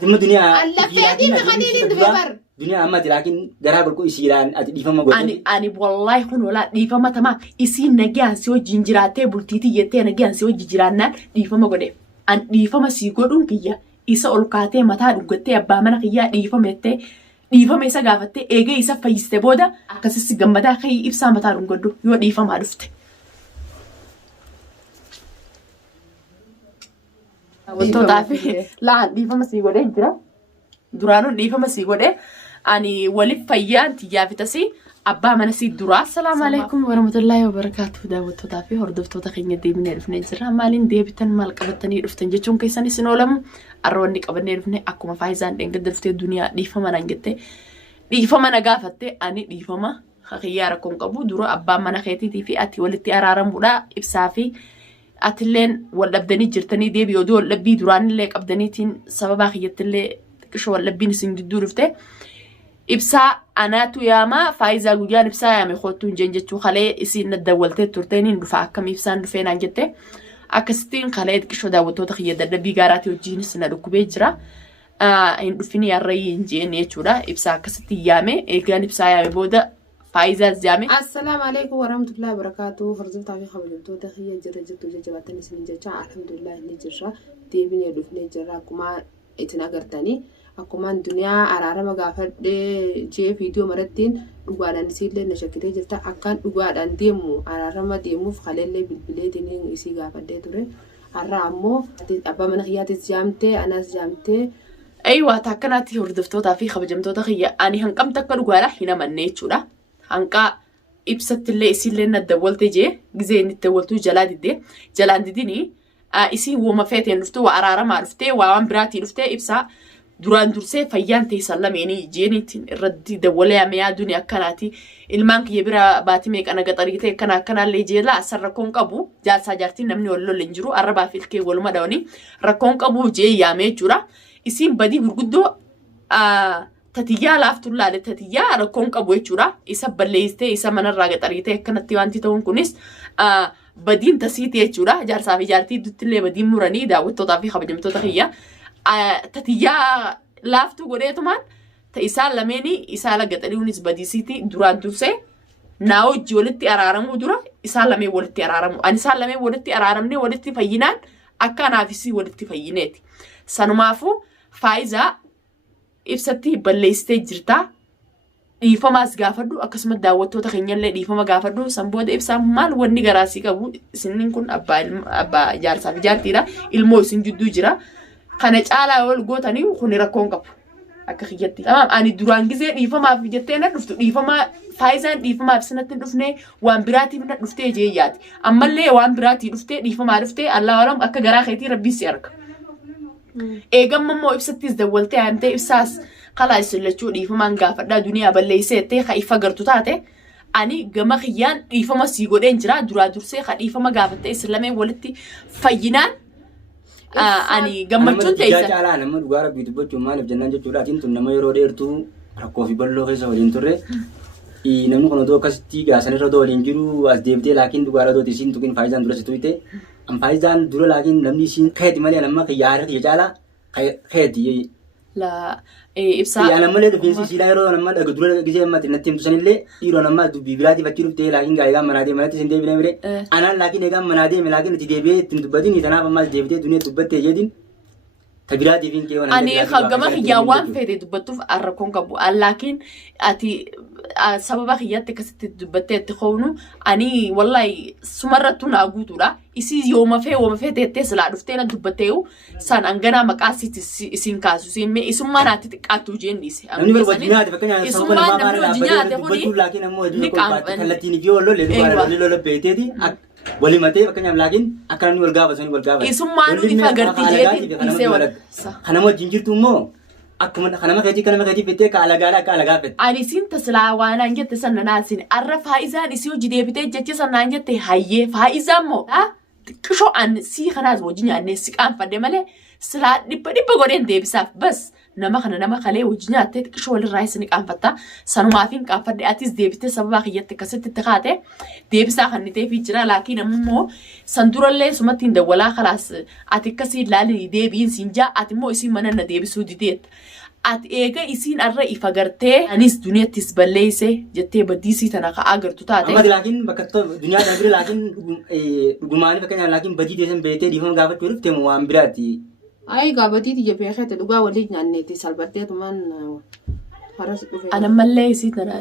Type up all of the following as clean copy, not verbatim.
تم الدنيا اللفاتي بقليل دبر دنيا أما لكن جراب الكو يسيران أتدي فما قولي أنا والله خن ولا دي فما تمام يسين نجيان سوى جنجراتي بلتيتي يتي نجيان سوى جنجرانا دي فما قولي أن دي فما سيقولون كيا إسا أولكاتي متى دقتي أبا منا كيا دي فما يتي دي فما إسا قافتي إيجي إسا فايستي بودا كسيس جنبدا خي إبسا متى دقدو يو دي فما عرفت وانتو تعرفي لا دي فما سيقولي جرا درانو دي فما سيقولي أني ولي فيان تيافتسي أبا منسي درا السلام عليكم ورحمة الله وبركاته داود تطافي هردفتو تخيني دي من الفنين سرها مالين دي بتن مال قبطني رفتن جتشون كيساني سنولم أروني قبطني رفني أكو مفايزان دين قد رفتي الدنيا دي فما ننجتي دي فما نقافتي أني دي فما خيارة كون قبو درا أبا منخيتي تي في أتي ولتي أرارم بولا إبسافي أتلين ولبدني جرتني دي بيودو لبي دراني ليك أبدني تين سببا خيتلي كشو لبيني سنجدو رفتي إبسا أنا تو ياما فايزة جوجان إبسا يامي خوتون جنجتو خلي إسين ندولتي تورتينين دفع كم إبسان دفين عنجتي أكستين خلي كشو داوتو تخيي دا بيغاراتي وجينس ندوكو بيجرا إن دفيني الرأي إنجين يجورا إبسا أكستي يامي إيجان إبسا يامي بودا فايزة زيامي السلام عليكم ورحمة الله وبركاته فرزم تعفي خبرتو تخيي جرجتو جباتني سنين جاچا الحمد لله اللي جرا ديبني دفني جرا كما إتناغرتاني أكمان الدنيا أرارا مغافر جي فيديو مرتين دوغادان سيدلي نشكتي جلتا أكان دوغادان ديمو أرارا ما ديمو فخليلي بالبليدين إسي غافر دي توري أرى أمو أبا من خياتي زيامتي أنا زيامتي أيوة تاكناتي هردفتو تافي خبجمتو تخيي أني هنقم تاكا دوغالا هنا منيتشورا هنقا إبسط اللي إسي لنا الدولتي جي جزين الدولتو جلان ديني إسي وما فاتين رفتو وأرارا ما رفتي وعوان براتي رفتي إبسا duraan dursee fayyaan ta'e sallameenii jeeniitiin irratti dawalee ammayyaa dunia akkanaati ilmaan kiyya bira baatii meeqana gaxarii ta'e akkanaallee jeela asar rakkoon qabu jaarsaa jaartiin namni wal lolle hin jiru arrabaa fi ilkee waluma dhawanii rakkoon qabu jee yaamee jechuudha isiin badii gurguddoo tatiyyaa laaftuu laale tatiyyaa rakkoon qabu jechuudha isa balleessitee isa manarraa gaxarii ta'e akkanatti wanti ta'uun kunis badiin tasiiti jechuudha jaarsaa fi jaartii duttillee badiin muranii daawwattootaa fi kabajamtoota kiyya tatiyyaa laaftuu godheetumaan isaan lameeni isaan lagaxaliunis badisiiti duraan dursee naa hojii walitti araaramuu dura isaan lameen walitti araaramu ani isaan lameen walitti araaramne walitti fayyinaan akka anaafisii walitti fayyineeti sanumaafuu faayizaa ibsatti balleessitee jirtaa dhiifamaas gaafadhu akkasumas daawwattoota keenyallee dhiifama gaafadhu san booda ibsaa maal wanni garaasii qabu isinnin kun abbaa jaarsaa fi jaartiidha ilmoo isin jidduu jira kana caalaa wal gootanii kun rakkoon qabu akka kiyyatti tamam ani duraan gizee dhiifamaaf jettee na dhuftu dhiifamaa faayizaan dhiifamaaf sinatti dhufnee waan biraatiif na dhuftee jeeyyaati ammallee waan biraatii dhuftee dhiifamaa dhuftee allah walam akka garaa keetii rabbii si arga eegamma immoo ibsattis dawwaltee aantee ibsaas qalaa isillachuu dhiifamaan gaafadhaa duniyaa balleeyseettee ka ifa gartu taate ani gama kiyyaan dhiifama sii godheen jira duraa dursee ka dhiifama gaafattee islamee walitti fayyinaan ani gammachuun teessa caalaa nama dhugaa rabbii dubbachuun maaliif jennaan jechuudha atiin tun nama yeroo dheertuu rakkoo fi balloo keessa waliin turre namni kun otoo akkasitti gaasanirra otoo waliin jiru as deebitee laakiin dhugaa irratti isiin tuqiin faayizaan dura si tuyite an faayizaan dura laakiin namni isiin keeti malee nama kiyyaarratti caalaa keeti la ibsaa yaa nammalee dhufiinsi isiidhaa yeroo nama dhaga dura gisee ammatti natti himtusanillee dhiiroo nama dubbii biraatii fakkii dhuftee laakiin gaayigaan manaa deeme natti isin deebinee mire anaan laakiin eegaan manaa deeme laakiin itti deebi'ee ittiin dubbatiin tanaaf ammaas deebitee duniyaa dubbattee jeetiin tabiraatiif hin keewwan ani hagama kiyyaa waan fedhe dubbattuuf arrakoon qabu laakiin ati sababa kiyyaatti akkasitti dubbattee itti qoonu ani wallahi sumarrattu naa guutuudha isii yooma fee teettee silaa dhuftee na dubbattee san anganaa maqaa isin kaasu siin mee isummaa naatti xiqqaattuu jeen dhiise namni barbaadu nyaate fakkeenyaaf sababa namaa baala dhaabbatee dubbachuu laakiin ammoo hojii kallattiin fi wallolle lola beeteeti wali matee fakkeenyaaf laakiin akka namni wal gaafatanii wal gaafatan isummaan ifa gartii jeetiin dhiisee wal kanama wajjin jirtu immoo akkuma kanama keetii fittee ka alagaadha akka alagaa fette ani siin taslaa waanaan jette sanna naasin arra faayizaan isii hojii deebitee jechi sannaan jette hayyee faayizaan moo xiqqishoo an sii kanaas wajjin nyaannee si qaanfadde malee silaa dhibba godheen deebisaaf bas nama kana nama kalee wajji nyaattee xiqqishoo walirraa isin qaanfatta sanumaafiin qaanfadhe atis deebitee sababaa kiyyatti akkasitti itti kaate deebisaa kanniteefii jira laakiin ammoo san durallee sumattiin dawwalaa kalaas ati akkasii ilaalii deebiin siin jaa ati immoo isiin mana na deebisuu dideetta ati eega isiin arra ifa gartee anis duniyattis balleeyse jettee baddiisii tana ka'aa gartu taate. Amma laakiin bakka duniyaa kana bira laakiin dhugumaanii fakkeenyaaf laakiin badii deesan beektee dhiifama gaafachuu dhufte waan biraati. Ay gaabati tiyya beekete dhugaa waliin nyaanneeti salphatteetumaan haras dhufe. Ana mallee isii tana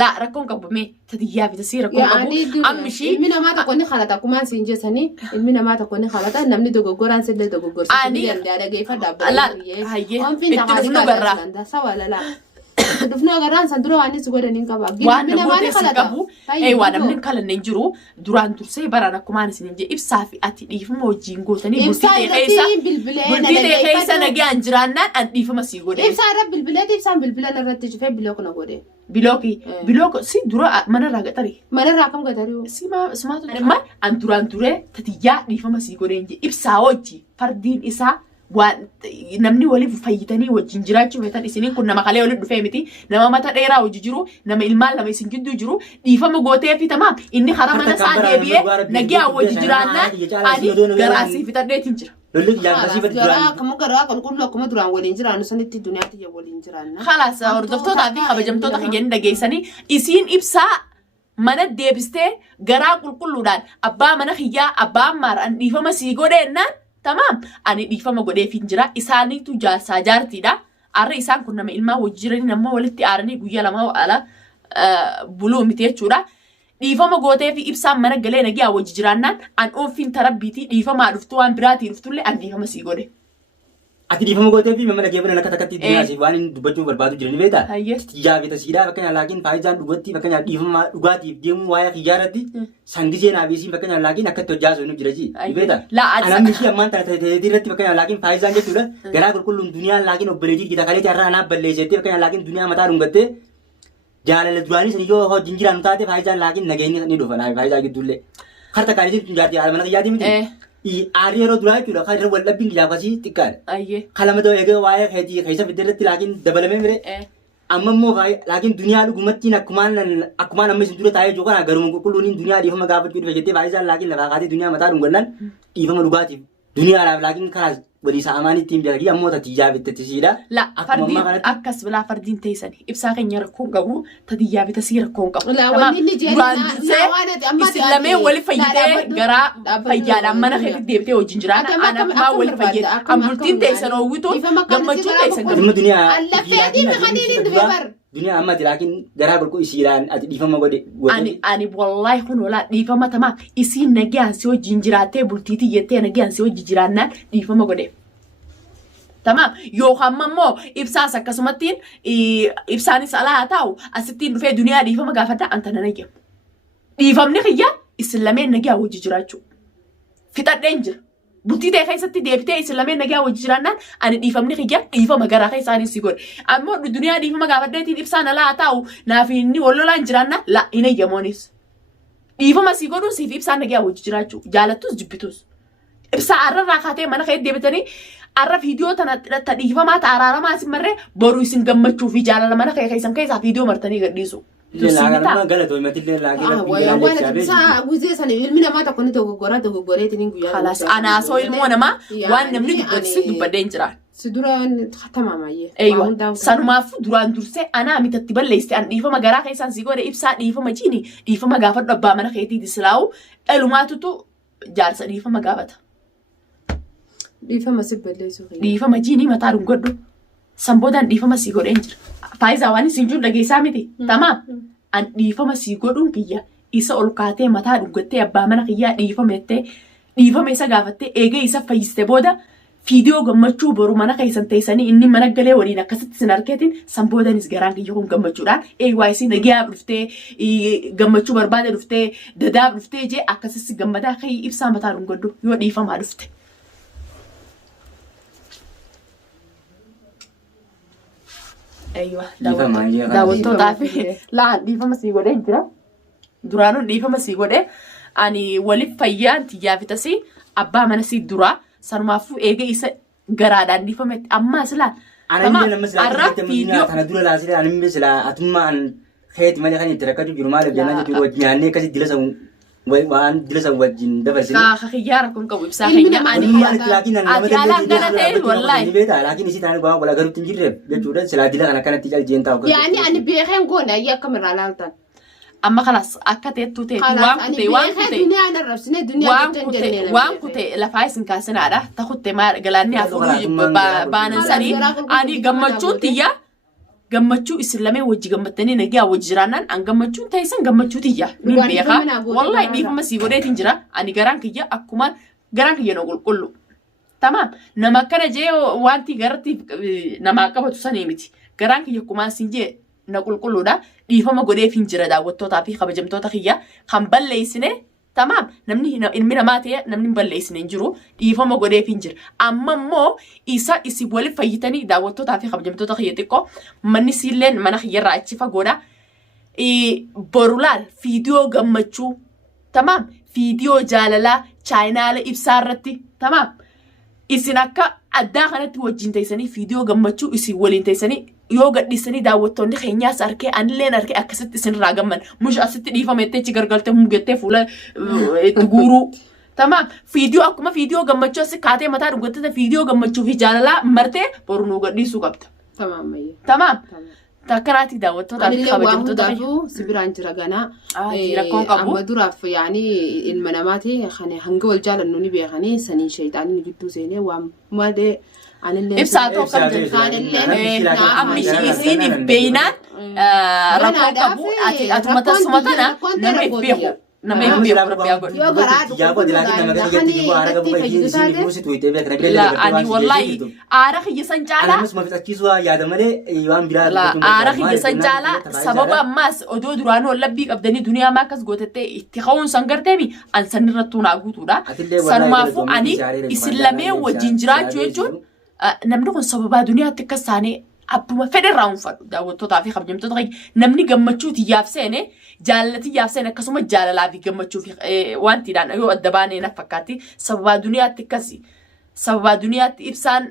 laa rakkoon qabame tadiyyaa bitasii rakkoon qabu ammishii. Ilmi namaa tokko ni halata akkuma siin jeessanii ilmi namaa tokko ni halata namni dogoggoraan sillee dogoggorsa. Ani dhageeffadha. Hayyee itti dhufnu garraa. Sawa lala. Dhufnu agarraan san dura waan itti godhaniin qaba. Waan namoonni si qabu waan namni kalanne hin jiru duraan tursee baraan akkuma isin hin ibsaa fi ati dhiifama wajjin gootanii bultii keessa nagaan jiraannaan an dhiifama sii godhe. Ibsaa irra bilbileeti ibsaan bilbilan irratti cufee bilooku na godhe. Bilooki si dura manarraa gaxari. Manarraa kam gaxari? Simaatu an duraan turee tatiyyaa dhiifama sii godhe hin ibsaa wajji fardiin isaa. Waan namni waliif fayyitanii wajjin jiraachuu feetan isiniin kun nama kalee waliin dhufee miti nama mata dheeraa wajji jiru nama ilmaan lama isin gidduu jiru dhiifama gootee fi tamaam inni hara mana isaa deebi'ee nagaa wajji jiraannaan ani garaasii fixadheetiin jira. Garaa qulqulluu akkuma duraan waliin jiraannu sanitti duniyaatti waliin jiraanna. Khalaas hordoftootaa fi kabajamtoota keenya dhageessanii isiin ibsaa mana deebistee garaa qulqulluudhaan abbaa mana kiyyaa abbaa maaraan dhiifama sii godheennaan. Tamam ani dhiifama godheefin jira isaaniitu jaarsaa jaartiidha arra isaan kun nama ilmaa wajji jiranii nama walitti aaranii guyyaa lama ala buluu miti jechuudha dhiifama gootee fi ibsaan mana galee nagaa wajji jiraannaan an oofin tarabbiitii dhiifamaa dhuftu waan biraatii dhuftullee an dhiifama sii godhe. Ati dhiifama gootee fi mana geebana akka takkatti dinaasi waan dubbachuu barbaadu jirani beektaa? Jaabeta siidaa fakkeenyaaf laakiin faayidaan dhugatti fakkeenyaaf dhiifama dhugaatiif deemuu waa'ee xiyyaarratti sangisee naabiisiin fakkeenyaaf laakiin akkatti hojjaasu nu jira jii beektaa? Anamni ishii ammaan tana ta'eetii irratti fakkeenyaaf laakiin faayidaan jechuudha garaa qulqulluun duniyaan laakiin obboleetii gita kaleetii har'a anaaf balleesseetti fakkeenyaaf laakiin duniyaa mataa dhungattee jaalala duraanii san yoo hojiin jiraan taate faayidaan laakiin nageenyi ni dhufa faayidaa gidduullee harta kaaniitiin jaartii haala mana xiyyaati miti. Ari yeroo duraa jechuudha kan irra waldhabbiin gilaafasii xiqqaadha. Kalamata egaa waa'ee keetii keessa fiddeerratti laakiin dabalamee mire. Amma immoo laakiin duniyaa dhugumattiin akkumaan amma isin dura taa'ee jiru kana garuma qulqulluun duniyaa dhiifama gaafachuu dhufe jettee faayisaan laakiin lafaa kaatee duniyaa mataa dhungannaan dhiifama dhugaatiif duniyaadhaaf laakiin karaa waliisa amaanii ittiin jalaqii ammoo tatiyyaa bittatisiidha. Fardiin akkas bilaa fardiin teessanii ibsaa keenya rakkoon qabu tatiyyaa bitasii rakkoon qabu. Isin lameen wali fayyadee garaa fayyaadhaan mana keessa deebitee wajjin jiraata. Anamaa wali fayyada. Ambultiin teessan oowwituun gammachuu teessan gammachuu. Duniyaa amma laakiin garaa qulqulluu isiidhaan ati dhiifama godhe. Ani wallaahi kun walaa dhiifama tamaa isiin nagaan si wajjin jiraattee bultiitii jettee nagaan si wajjin jiraannaan dhiifama godhe. Tamaam yookaan immoo ibsaas akkasumattiin ibsaanis alaa haa ta'u asittiin dhufee duniyaa dhiifama gaafadha anta nan eeggamu. Dhiifamni kiyya isin lameen nagaa wajji jiraachuu. Fixadheen jira. Bultii ta'e keessatti deebitee isin lameen nagaa wajji jiraannaan ani dhiifamni kiyya dhiifama garaa keessaanis si godhe. Ammoo duniyaa dhiifama gaafadheetiin ibsaan alaa haa ta'u naaf inni wallolaan jiraannaan la hin eeyyamoonis. Dhiifama si godhuun siif ibsaan nagaa wajji jiraachuu jaalattus jibbitus. Ibsaa arrarraa kaatee mana keessa deebitanii arra viidiyoo tana dhiifamaa araaramaa isin marree boruu isin gammachuu fi jaalala mana keessan keessaa viidiyoo martanii gadhiisu. Ilmi namaa tokko ni dogoggoreetiin guyyaa. Kalaas anaasoo ilmoo namaa waan namni dubbatu dubbadeen jira. Si duraan tamamayyee. Eeywa sanumaafuu duraan dursee anaa mitatti balleessite an dhiifama garaa keessaan si godhe ibsaa dhiifama jiini dhiifama gaafadhu abbaa mana keetiiti silaa'u dhalumaatutu jaarsa dhiifama gaafata. Dhiifama si balleessu. Dhiifama jiini mataa dhungadhu. Sanboodaan dhiifama si godheen jira. Faayidaa waan isin jiru dhageessaa miti. Tamaam. An dhiifama si godhuun kiyya isa ol kaatee mataa dhungattee abbaa mana kiyyaa dhiifamettee dhiifama isa gaafattee eegee isa fayyiste booda viidiyoo gammachuu boru mana keessan teessanii inni mana galee waliin akkasitti sin arkeetiin sanboodaanis garaan kiyya kun gammachuudhaan eeywaa isin nagayaaf dhuftee gammachuu barbaade dhuftee dadaaf dhuftee jee akkasitti gammadaa ka'ii ibsaa mataa dhungadhu yoo dhiifamaa dhufte. Eeywa daawwattootaa fi laan dhiifama sii godhee jira. Duraanuun dhiifama sii godhee ani waliif fayyaan xiyyaafitasi abbaa mana sii duraa sanumaafuu eegee isa garaadhaan dhiifametti ammaa silaan أنا اللي مثلا فيديو أنا دول لازم أنا مثلا أتمنى خيط مالي خليني تركز جرمال بجنان جرو يعني كذي دلسة وان دلسة وجين دبر سنة خياركم كوي بساخيني لكن أنا والله لكن نسيت أنا بقى ولا قررت نجرب بجورة سلا دلها أنا كانت تجال جين تاوك يعني أنا بيخين قونا يا كاميرا لالتان أما خلاص أكتت توتي وان كتي لفايس كاسنا على تاخد تمار قلاني أفضل بانساني أني قمتشون تيا قمتشو إسلامي وجه قمتني نجيا وجرانا أن قمتشو تايسن قمتشو تيا من بيها والله بيفهم مسيبوري تنجرا أني قران كيا أكما قران كيا نقول كله تمام نما كان جاي وانتي قرتي نما كبتو سنيمتي قران كيا كمان سنجي نقول كله ده بيفهم قولي فينجرا دا وتوتا في خبجم توتا خيا خنبل ليسنه تمام نمني هنا إن منا ماتي نمني بليس ننجرو يفهم قولي فينجر أما مو إيسا يسيبولي فايتني دعوتو تعرفي خبجم تو تخيتكو مني سيلين منا خير رايتشي فقولا برولال فيديو جمتشو تمام فيديو جاللا چاينال إبسارتي تمام إسناكا أداخلت وجين تيسني فيديو جمتشو إسي ولين تيسني يوغا ديسني داوتون دي خينياس أركي أن لين أركي أكست إسن راغمان مش أستي ديفا ميتي چيغرغلت مغتي فولا تغورو تمام فيديو أكما فيديو جمتشو سكاتي متا رغتت فيديو جمتشو في جاللا مرتي برنوغا ديسو قبت تمام تاكراتي داوتو تابي خبجمتو دافو سبيران جرغانا أما دراف يعني المناماتي خاني هنقول جالا نوني بيخاني سنين شيطاني نجدو زيني وما دي إبساطو قبل أمشي إسيني بينان رقم قبو أتمتى سمتنا نمي بيهو نمي بيهو ربي أقول لا أني والله آرخ يسنجالا لا آرخ يسنجالا سبب أماس أدو درانو لبي أبداني دنيا ما كس قوتتي اتخاون سنگر تيمي أن سنرتون أقوتو دا سنمافو أني إسلامي وجنجرات جوجون namni kun sababa duniyaatti akka isaanii abbuma fedhe irraa hunfadhu daawwattootaa fi kabajamtoota kiyya namni gammachuuti yaafseene jaalati yaafseene akkasuma jaalalaa fi gammachuuf wantiidhaan yoo adda baanee na fakkaatti sababa duniyaatti akkasi sababa duniyaatti ibsaan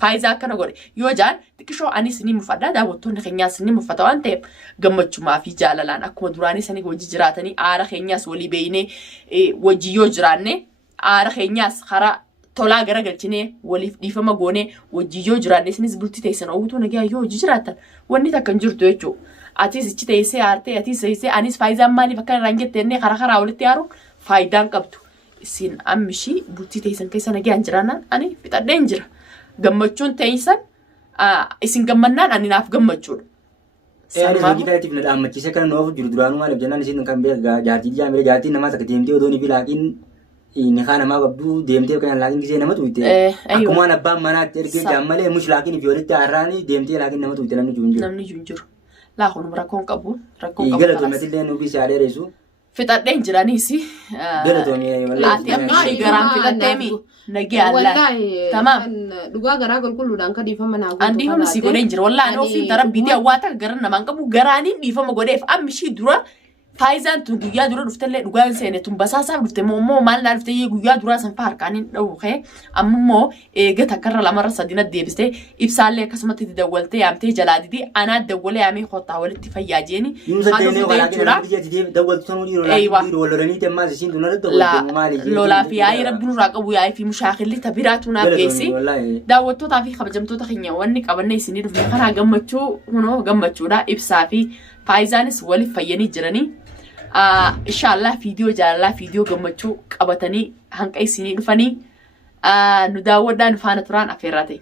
faayidaa akkana godhe yoo jaan xiqqishoo anis ni mufadha daawwattoonni keenyaas ni mufata waan ta'eef gammachuumaa fi jaalalaan akkuma duraanii sanii wajji jiraatanii aara keenyaas walii beeynee wajji yoo jiraanne aara keenyaas karaa tolaa gara galchine waliif dhiifama goone wajjiyoo jiraanne isinis bultii teessan oowwituu nagaa yoo hojii jiraatan wanni takkan jirtu jechuu atis ichi teessee aartee atis teessee anis faayidaan maaliif akka irraan jettenne karaa walitti aaruun faayidaan qabdu isin ammishii bultii teessan keessa nagaan jiraannan ani fixadheen jira gammachuun teessan isin gammannaan ani naaf gammachuudha. Anis hojii kanatiif na dhaammachiisa kana nuuf jiru duraanuu maaliif jennaan isin kan beekaa jaartii jaamire jaartiin namaa takka deemtee odoo ni bilaaqiin ini khana ma qabdu deemtee kan laakin gisee nama tuute akkuma abbaan manaatti ergee jaammalee mush laakin ijoolletti arraani deemtee laakin nama tuute namni junjuru laa kun rakkoon qabu galatoomaatillee nuufi saadee reesu fixadheen jiraniisi galatoomee ati amma garaan fixadheemi nagee allaa tamaam dhugaa garaa qulqulluudhaan ka dhiifama naa godhu an dhiifama si godheen jira wallaan ofiin tarabbiitii awwaata garan namaan qabu garaaniin dhiifama godheef ammishii dura faayizaan tun guyyaa dura dhuftellee dhugaan seene tun basaasaaf dhufte moo maal naa dhufte guyyaa duraa san faarkaaniin dhawuqee ammoo eega takkarra lamarra sadina deebiste ibsaallee akkasumatti dawwaltee yaamtee jalaa didii anaa dawwalee yaamee kottaa walitti fayyaa jeeni lolaa fi yaa'ii rabbi nurraa qabu yaa'ii fi mushaakilli tabiraatu naaf geessi daawwattootaa fi kabajamtoota keenya wanni qabannee isinii dhufne kanaa gammachuu kunoo gammachuudha ibsaa fi faayizaanis waliif fayyanii jiranii inshallah video jaalalaa video gammachuu qabatanii hanqa isinii dhufanii nu daawwadhaan faana turaan affeerraa ta'e.